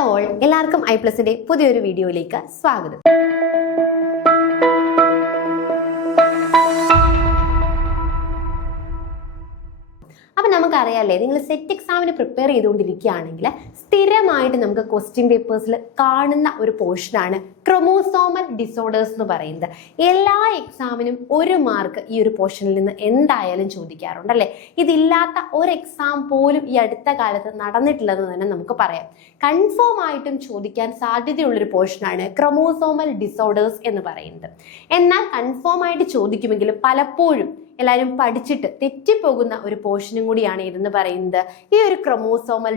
Hello all, എല്ലാവർക്കും i+ന്റെ പുതിയൊരു വീഡിയോയിലേക്ക് സ്വാഗതം. അപ്പം നമുക്കറിയാമല്ലേ, നിങ്ങൾ സെറ്റ് എക്സാമിന് പ്രിപ്പയർ ചെയ്തുകൊണ്ടിരിക്കുകയാണെങ്കിൽ സ്ഥിരമായിട്ട് നമുക്ക് ക്വസ്റ്റ്യൻ പേപ്പേഴ്സിൽ കാണുന്ന ഒരു പോർഷനാണ് ക്രോമോസോമൽ ഡിസോർഡേഴ്സ് എന്ന് പറയുന്നത്. എല്ലാ എക്സാമിനും 1 മാർക്ക് ഈ ഒരു പോർഷനിൽ നിന്ന് എന്തായാലും ചോദിക്കാറുണ്ട് അല്ലേ. ഇതില്ലാത്ത ഒരു എക്സാം പോലും ഈ അടുത്ത കാലത്ത് നടന്നിട്ടില്ലെന്ന് തന്നെ നമുക്ക് പറയാം. കൺഫേം ആയിട്ടും ചോദിക്കാൻ സാധ്യതയുള്ളൊരു പോർഷനാണ് ക്രോമോസോമൽ ഡിസോർഡേഴ്സ് എന്ന് പറയുന്നത്. എന്നാൽ കൺഫേം ആയിട്ട് ചോദിക്കുമെങ്കിലും പലപ്പോഴും എല്ലാവരും പഠിച്ചിട്ട് തെറ്റിപ്പോകുന്ന ഒരു പോർഷനും കൂടിയാണ് ഇതെന്ന് പറയുന്നത് ഈ ഒരു ക്രോമോസോമൽ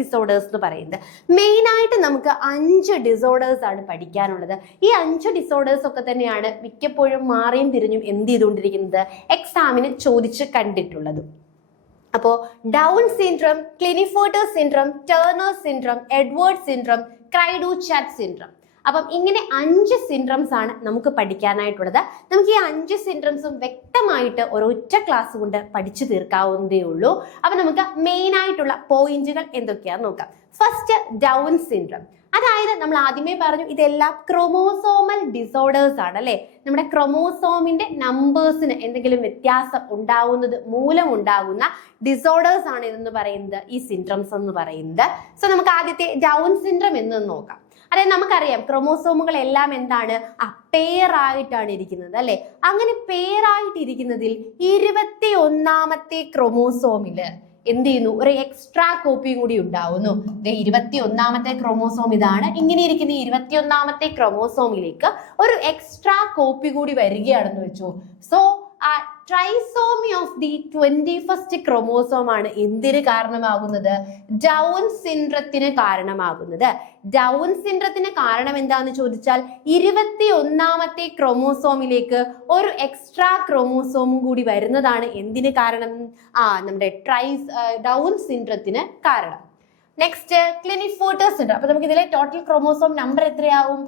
ഡിസോർഡേഴ്സ് എന്ന് പറയുന്നത്. മെയിനായിട്ട് നമുക്ക് 5 ഡിസോർഡേഴ്സ് ആണ് പഠിക്കാനുള്ളത്. ഈ 5 ഡിസോർഡേഴ്സ് ഒക്കെ തന്നെയാണ് മിക്കപ്പോഴും മാറിയും തിരിഞ്ഞും എന്ത് ചെയ്തുകൊണ്ടിരിക്കുന്നത് എക്സാമിന് ചോദിച്ച് കണ്ടിട്ടുള്ളതും. അപ്പോൾ Down syndrome, Klinefelter syndrome, Turner syndrome, Edward syndrome, cri du chat syndrome. അപ്പം ഇങ്ങനെ 5 സിൻഡ്രംസ് ആണ് നമുക്ക് പഠിക്കാനായിട്ടുള്ളത്. നമുക്ക് ഈ 5 സിൻഡ്രംസും വ്യക്തമായിട്ട് ഒരൊറ്റ ക്ലാസ് കൊണ്ട് പഠിച്ചു തീർക്കാവുന്നതേ ഉള്ളൂ. അപ്പം നമുക്ക് മെയിൻ ആയിട്ടുള്ള പോയിന്റുകൾ എന്തൊക്കെയാണെന്ന് നോക്കാം. First, down syndrome. അതായത് നമ്മൾ ആദ്യമേ പറഞ്ഞു ഇതെല്ലാം ക്രോമോസോമൽ ഡിസോർഡേഴ്സ് ആണ് അല്ലെ. നമ്മുടെ ക്രോമോസോമിന്റെ നമ്പേഴ്സിന് എന്തെങ്കിലും വ്യത്യാസം ഉണ്ടാവുന്നത് മൂലം ഉണ്ടാകുന്ന ഡിസോർഡേഴ്സ് ആണ് ഇതെന്ന് പറയുന്നത് ഈ സിൻഡ്രംസ് എന്ന് പറയുന്നത്. സോ നമുക്ക് ആദ്യത്തെ ഡൗൺ സിൻഡ്രം എന്ന് നോക്കാം. അതായത് നമുക്കറിയാം ക്രോമോസോമുകൾ എല്ലാം എന്താണ്, പെയറായിട്ടാണ് ഇരിക്കുന്നത് അല്ലെ. അങ്ങനെ പെയറായിട്ട് ഇരിക്കുന്നതിൽ 21ാമത്തെ ക്രോമോസോമില് എന്ത് ചെയ്യുന്നു, ഒരു എക്സ്ട്രാ കോപ്പിയും കൂടി ഉണ്ടാവുന്നു. 21ാമത്തെ ക്രോമോസോം ഇതാണ്. ഇങ്ങനെ ഇരിക്കുന്ന 21ാമത്തെ ക്രോമോസോമിലേക്ക് ഒരു എക്സ്ട്രാ കോപ്പി കൂടി വരികയാണെന്ന് വെച്ചു. So trisomy of the 21st chromosome ആണ് എന്തിന് കാരണമാകുന്നത്, ഡൗൺ സിൻഡ്രത്തിന് കാരണമാകുന്നത്. ഡൗൺ സിൻഡ്രത്തിന് കാരണം എന്താന്ന് ചോദിച്ചാൽ 21ാമത്തെ ക്രോമോസോമിലേക്ക് ഒരു എക്സ്ട്രാ ക്രോമോസോമും കൂടി വരുന്നതാണ് എന്തിന് കാരണം, നമ്മുടെ ഡൗൺ സിൻഡ്രത്തിന് കാരണം. Next, Klinefelter syndrome. അപ്പൊ നമുക്ക് ഇതിലെ ടോട്ടൽ ക്രോമോസോം നമ്പർ എത്രയാവും?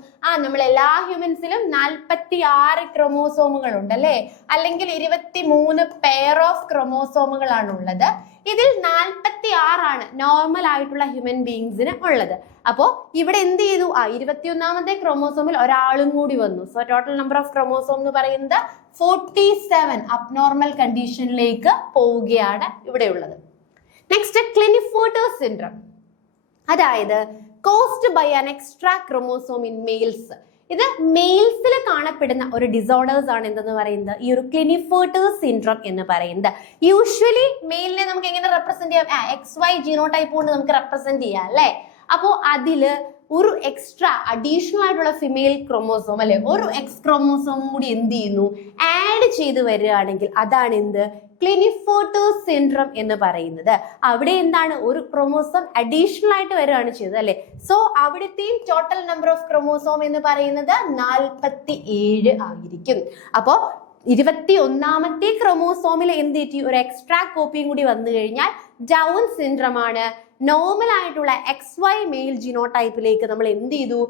നമ്മൾ എല്ലാ ഹ്യൂമൻസിലും 46 ക്രോമോസോമുകൾ ഉണ്ടല്ലേ, അല്ലെങ്കിൽ 23 പെയർ ഓഫ് ക്രോമോസോമുകളാണ് ഉള്ളത്. ഇതിൽ 46 ആണ് നോർമൽ ആയിട്ടുള്ള ഹ്യൂമൻ ബീങ്സിന് ഉള്ളത്. അപ്പോ ഇവിടെ എന്ത് ചെയ്തു, 21ാമത്തെ ക്രോമോസോമിൽ ഒരാളും കൂടി വന്നു. So total number of chromosome എന്ന് പറയുന്നത് 47 അബ്നോർമൽ കണ്ടീഷനിലേക്ക് പോവുകയാണ് ഇവിടെ ഉള്ളത്. Next, Klinefelter syndrome. അതായത് caused by an extra chromosome in males. ഇത് മെയിൽസിൽ കാണപ്പെടുന്ന ഒരു ഡിസോർഡേഴ്സ് ആണ് എന്തെന്ന് പറയുന്നത് ഈ ഒരു ക്ലിനിഫോർട്ടർ സിൻഡ്രം എന്ന് പറയുന്നത്. യൂഷ്വലി മെയിലിനെ നമുക്ക് എങ്ങനെ റെപ്രസെന്റ് ചെയ്യാം, XY ജീനോടൈപ്പ് കൊണ്ട് നമുക്ക് റെപ്രസെന്റ് ചെയ്യാം അല്ലെ. അപ്പോ അതില് ഒരു എക്സ്ട്രാ അഡീഷണൽ ആയിട്ടുള്ള ഫിമെയിൽ ക്രോമോസോം അല്ലെ, ഒരു എക്സ് ക്രോമോസോമും കൂടി എന്ത് ചെയ്യുന്നു, ആഡ് ചെയ്ത് വരികയാണെങ്കിൽ അതാണ് എന്ത്, ക്ലിനിഫോർട്ടർ സിൻഡ്രം എന്ന് പറയുന്നത്. അവിടെ എന്താണ്, ഒരു ക്രോമോസോം അഡീഷണൽ ആയിട്ട് വരികയാണ് ചെയ്തത് അല്ലെ. സോ അവിടുത്തെയും ടോട്ടൽ നമ്പർ ഓഫ് ക്രോമോസോം എന്ന് പറയുന്നത് 47 ആയിരിക്കും. അപ്പോ 21ാമത്തെ ക്രോമോസോമിൽ എന്ത് പറ്റി, ഒരു എക്സ്ട്രാ കോപ്പിയും കൂടി വന്നു കഴിഞ്ഞാൽ ഡൗൺ സിൻഡ്രം ആണ്. നോർമൽ ആയിട്ടുള്ള XY മെയിൽ ജിനോടൈപ്പിലേക്ക് നമ്മൾ എന്ത് ചെയ്തു,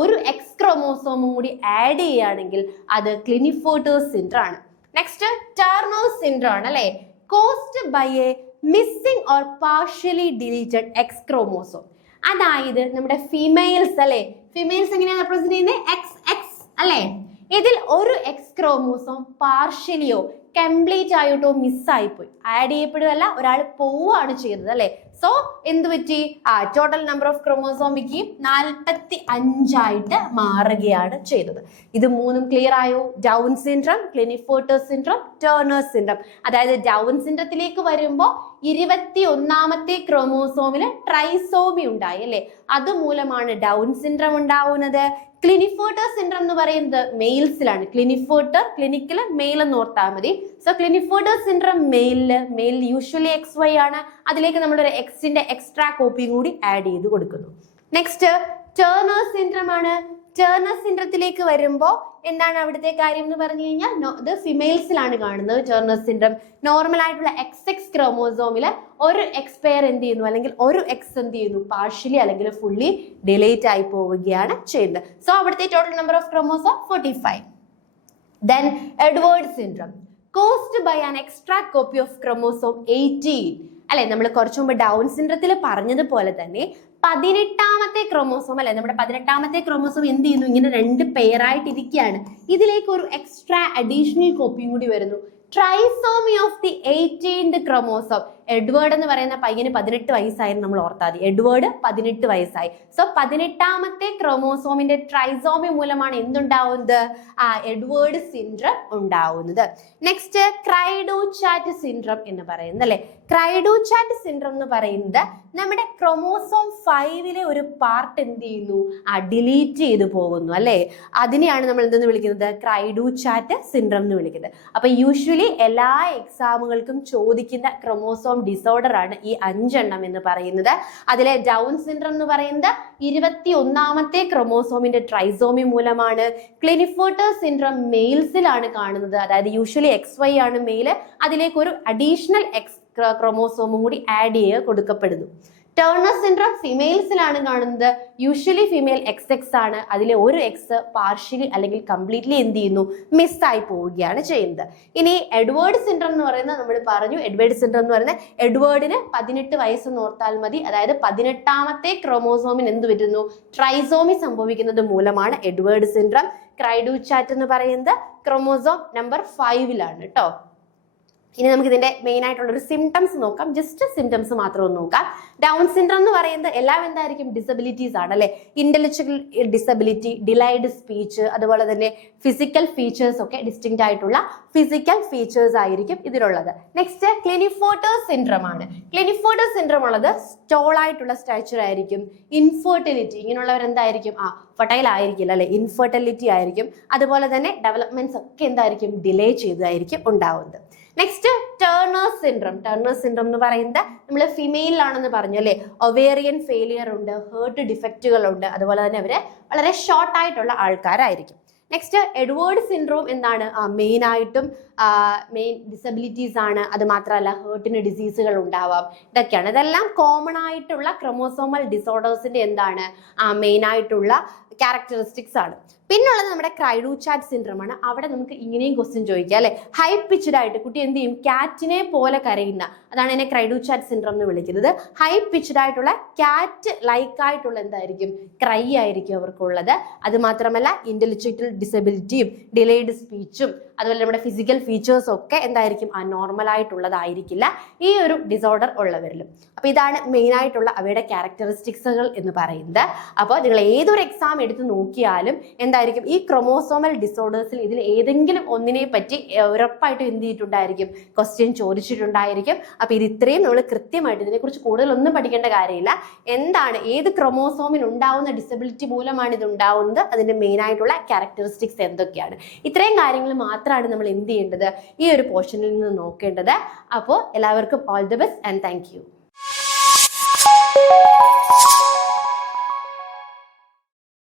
ഒരു എക്സ് ക്രോമോസോമും കൂടി ആഡ് ചെയ്യുകയാണെങ്കിൽ അത് ക്ലിനിഫോർട്ടർ സിൻഡ്രം ആണ്. നെക്സ്റ്റ്, ടേർണർ സിൻഡ്രം ആണ് അല്ലെ, caused by a missing or partially deleted X chromosome. അതായത് നമ്മുടെ ഫീമെയിൽസ് അല്ലെ, ഫീമെയിൽസ് എങ്ങനെയാണ് റെപ്രസെന്റ് ചെയ്യുന്നത്, XX അല്ലെ. ഇതിൽ ഒരു എക്സ് ക്രോമോസോം പാർഷ്യലിയോ കംപ്ലീറ്റ് ആയിട്ടോ മിസ്സായിപ്പോയി, ആഡ് ചെയ്യപ്പെടുകയല്ല, ഒരാൾ പോവുകയാണ് ചെയ്തത് അല്ലെ. സോ എന്ത് പറ്റി, ടോട്ടൽ നമ്പർ ഓഫ് ക്രോമോസോമിക്ക് 45 ആയിട്ട് മാറുകയാണ് ചെയ്തത്. ഇത് മൂന്നും ക്ലിയർ ആയോ? Down syndrome, Klinefelter syndrome, Turner syndrome. അതായത് ഡൗൺ സിൻഡ്രത്തിലേക്ക് വരുമ്പോൾ 21ാമത്തെ ക്രോമോസോമിൽ ട്രൈസോമി ഉണ്ടായി അല്ലെ, അതുമൂലമാണ് ഡൗൺ സിൻഡ്രം ഉണ്ടാവുന്നത്. ക്ലിനിഫോർട്ടർ സിൻഡ്രം എന്ന് പറയുന്നത് മെയിൽസിലാണ്. ക്ലിനിഫോർട്ടർ, ക്ലിനിക്കൽ, മെയിൽ എന്ന് ഓർത്താൽ മതി. So Klinefelter syndrome male usually XY ആണ്. അതിലേക്ക് നമ്മളൊരു എക്സിന്റെ എക്സ്ട്രാ കോപ്പിയും കൂടി ആഡ് ചെയ്ത് കൊടുക്കുന്നു. നെക്സ്റ്റ്, ടേർണർ സിൻഡ്രം ആണ്. ടേർണർ സിൻഡ്രത്തിലേക്ക് വരുമ്പോൾ എന്താണ് അവിടുത്തെ കാര്യം എന്ന് പറഞ്ഞു കഴിഞ്ഞാൽ, ഇത് ഫിമെയിൽസിലാണ് കാണുന്നത് ടേർണർ സിൻഡ്രം. നോർമൽ ആയിട്ടുള്ള XX ക്രോമോസോമില് ഒരു എക്സ് പെയർ എന്ത് ചെയ്യുന്നു, അല്ലെങ്കിൽ ഒരു എക്സ് എന്ത് ചെയ്യുന്നു, പാർഷ്യലി അല്ലെങ്കിൽ ഫുള്ളി ഡിലേറ്റ് ആയി പോവുകയാണ് ചെയ്യുന്നത്. സോ അവിടുത്തെ total number of chromosome 45. Then Edwards syndrome caused by an extra copy of chromosome 18. അല്ലെ, നമ്മൾ കുറച്ചു മുമ്പ് ഡൗൺ സിൻഡ്രത്തിൽ പറഞ്ഞതുപോലെ തന്നെ 18ാമത്തെ ക്രോമോസോം അല്ലെ, നമ്മുടെ 18ാമത്തെ ക്രോമോസോം എന്ത് ചെയ്യുന്നു, ഇങ്ങനെ 2 പെയറായിട്ട് ഇരിക്കുകയാണ്. ഇതിലേക്ക് ഒരു എക്സ്ട്രാ അഡീഷണൽ കോപ്പിയും കൂടി വരുന്നു. Trisomy of the 18th chromosome. Edward എന്ന് പറയുന്ന പയ്യന് 18 വയസ്സായിരുന്നു, നമ്മൾ ഓർത്താൽ മതി. എഡ്വേർഡ് 18 വയസ്സായി. സോ 18ാമത്തെ ക്രോമോസോമിന്റെ ട്രൈസോമി മൂലമാണ് എന്തുണ്ടാവുന്നത്, എഡ്വേർഡ് സിൻഡ്രം ഉണ്ടാവുന്നത്. നെക്സ്റ്റ് ക്രൈഡു-ചാറ്റ് സിൻഡ്രം എന്ന് പറയുന്നത് അല്ലെ. ക്രൈഡു-ചാറ്റ് സിൻഡ്രം എന്ന് പറയുന്നത് നമ്മുടെ ക്രോമോസോം 5ലെ ഒരു പാർട്ട് എന്ത് ചെയ്യുന്നു, ഡിലീറ്റ് ചെയ്തു പോകുന്നു അല്ലെ. അതിനെയാണ് നമ്മൾ എന്തെന്ന് വിളിക്കുന്നത്, ക്രൈഡു-ചാറ്റ് സിൻഡ്രം എന്ന് വിളിക്കുന്നത്. അപ്പൊ യൂഷ്വലി എല്ലാ എക്സാമുകൾക്കും ചോദിക്കുന്ന ക്രോമോസോം ഡിസോർഡർ ആണ് ഈ 5 എന്ന് പറയുന്നത്. അതിലെ ഡൗൺ സിൻഡ്രം എന്ന് പറയുന്നത് 21ാമത്തെ ക്രോമോസോമിന്റെ ട്രൈസോമി മൂലമാണ്. ക്ലിനിഫോർട്ടർ സിൻഡ്രം മെയിൽസിലാണ് കാണുന്നത്. അതായത് യൂഷ്വലി XY ആണ് മെയില്, അതിലേക്ക് ഒരു അഡീഷണൽ X ക്രോമോസോമും കൂടി ആഡ് ചെയ്ത് കൊടുക്കപ്പെടുന്നു. ടേർണർ സിൻഡ്രം ഫിമെയിൽസിലാണ് കാണുന്നത്. യൂഷ്വലി ഫീമെയിൽ XX ആണ്, അതിലെ ഒരു X പാർഷ്യലി അല്ലെങ്കിൽ കംപ്ലീറ്റ്ലി എന്ത് ചെയ്യുന്നു, മിസ്സായി പോവുകയാണ് ചെയ്യുന്നത്. ഇനി എഡ്വേർഡ് സിൻഡ്രം എന്ന് പറയുന്നത് നമ്മൾ പറഞ്ഞു. എഡ്വേർഡ് സിൻഡ്രം എന്ന് പറയുന്നത് എഡ്വേർഡിന് 18 വയസ്സെന്ന് ഓർത്താൽ മതി. അതായത് 18ാമത്തെ ക്രോമോസോമിന് എന്ത് വരുന്നു, ട്രൈസോമി സംഭവിക്കുന്നത് മൂലമാണ് എഡ്വേർഡ് സിൻഡ്രം. ക്രൈഡു-ചാറ്റ് എന്ന് പറയുന്നത് ക്രോമോസോം നമ്പർ 5ലാണ് കേട്ടോ. ഇനി നമുക്ക് ഇതിന്റെ മെയിൻ ആയിട്ടുള്ള ഒരു സിംറ്റംസ് നോക്കാം. ജസ്റ്റ് സിംറ്റംസ് മാത്രം ഒന്ന് നോക്കാം. ഡൗൺ സിൻഡ്രം എന്ന് പറയുന്നത് എല്ലാം എന്തായിരിക്കും, ഡിസബിലിറ്റീസ് ആണ് അല്ലെ. ഇന്റലക്ച്വൽ ഡിസബിലിറ്റി, ഡിലൈഡ് സ്പീച്ച്, അതുപോലെ തന്നെ ഫിസിക്കൽ ഫീച്ചേഴ്സ് ഒക്കെ ഡിസ്റ്റിങ്ക്റ്റ് ആയിട്ടുള്ള ഫിസിക്കൽ ഫീച്ചേഴ്സ് ആയിരിക്കും ഇതിലുള്ളത്. നെക്സ്റ്റ് ക്ലിനിഫോർട്ടർ സിൻഡ്രം ആണ്. ക്ലിനിഫോർട്ടർ സിൻഡ്രം ഉള്ളത് സ്റ്റോൾ ആയിട്ടുള്ള സ്റ്റാച്ചർ ആയിരിക്കും. ഇൻഫെർട്ടിലിറ്റി, ഇങ്ങനെയുള്ളവർ എന്തായിരിക്കും, ഫെർട്ടൈൽ ആയിരിക്കില്ല അല്ലെ, ഇൻഫെർട്ടിലിറ്റി ആയിരിക്കും. അതുപോലെ തന്നെ ഡെവലപ്മെന്റ്സ് ഒക്കെ എന്തായിരിക്കും, ഡിലേ ചെയ്തതായിരിക്കും ഉണ്ടാവുന്നത്. Next Turner syndrome. Turner syndrome എന്ന് പറയുന്നത് നമ്മൾ ഫിമെയിലാണെന്ന് പറഞ്ഞു അല്ലെ. ഒവേറിയൻ ഫെയിലിയർ ഉണ്ട്, ഹേർട്ട് ഡിഫക്റ്റുകൾ ഉണ്ട്, അതുപോലെ തന്നെ അവര് വളരെ ഷോർട്ട് ആയിട്ടുള്ള ആൾക്കാരായിരിക്കും. നെക്സ്റ്റ് എഡ്വേർഡ് സിൻഡ്രോം എന്താണ്, മെയിൻ ആയിട്ടും മെയിൻ ഡിസബിലിറ്റീസ് ആണ്. അത് മാത്രമല്ല ഹേർട്ടിന് ഡിസീസുകൾ ഉണ്ടാവാം. ഇതൊക്കെയാണ്, ഇതെല്ലാം കോമൺ ആയിട്ടുള്ള ക്രോമോസോമൽ ഡിസോർഡേഴ്സിന്റെ എന്താണ്, മെയിൻ ആയിട്ടുള്ള ക്യാരക്ടറിസ്റ്റിക്സ് ആണ്. പിന്നുള്ളത് നമ്മുടെ ക്രൈഡു-ചാറ്റ് സിൻഡ്രം ആണ്. അവിടെ നമുക്ക് ഇങ്ങനെയും ക്വസ്റ്റ്യൻ ചോദിക്കാം അല്ലെ. ഹൈ പിച്ച്ഡ് ആയിട്ട് കുട്ടി എന്ത് ചെയ്യും, കാറ്റിനെ പോലെ കരയുന്ന, അതാണ് എന്നെ ക്രൈഡു-ചാറ്റ് സിൻഡ്രം എന്ന് വിളിക്കുന്നത്. ഹൈ പിച്ച്ഡ് ആയിട്ടുള്ള കാറ്റ് ലൈക്ക് ആയിട്ടുള്ള എന്തായിരിക്കും, ക്രൈ ആയിരിക്കും അവർക്കുള്ളത്. അത് മാത്രമല്ല ഇന്റലക്ച്വൽ ഡിസബിലിറ്റിയും ഡിലേഡ് സ്പീച്ചും അതുപോലെ നമ്മുടെ ഫിസിക്കൽ ഫീച്ചേഴ്സും ഒക്കെ എന്തായിരിക്കും, നോർമൽ ആയിട്ടുള്ളതായിരിക്കില്ല ഈ ഒരു ഡിസോർഡർ ഉള്ളവരിലും. അപ്പൊ ഇതാണ് മെയിൻ ആയിട്ടുള്ള അവയുടെ ക്യാരക്ടറിസ്റ്റിക്സുകൾ എന്ന് പറയുന്നത്. അപ്പോൾ നിങ്ങൾ ഏതൊരു എക്സാം എടുത്ത് നോക്കിയാലും എന്തായിരിക്കും, ഈ ക്രോമോസോമൽ ഡിസോർഡേഴ്സിൽ ഇതിൽ ഏതെങ്കിലും ഒന്നിനെ പറ്റി ഉറപ്പായിട്ടും എന്ത് ചെയ്തിട്ടുണ്ടായിരിക്കും, ക്വസ്റ്റ്യൻ ചോദിച്ചിട്ടുണ്ടായിരിക്കും. അപ്പൊ ഇത് ഇത്രയും നമ്മൾ കൃത്യമായിട്ട് ഇതിനെക്കുറിച്ച് കൂടുതലൊന്നും പഠിക്കേണ്ട കാര്യമില്ല. എന്താണ്, ഏത് ക്രോമോസോമിൽ ഉണ്ടാവുന്ന ഡിസബിലിറ്റി മൂലമാണ് ഇത് ഉണ്ടാവുന്നത്, അതിന്റെ മെയിൻ ആയിട്ടുള്ള ക്യാരക്ടറിസ്റ്റിക്സ് എന്തൊക്കെയാണ്, ഇത്രയും കാര്യങ്ങൾ മാത്രമാണ് നമ്മൾ എന്ത് ചെയ്യേണ്ടത്, ഈ ഒരു പോർഷനിൽ നിന്ന് നോക്കേണ്ടത്. അപ്പോൾ എല്ലാവർക്കും all the best and thank you.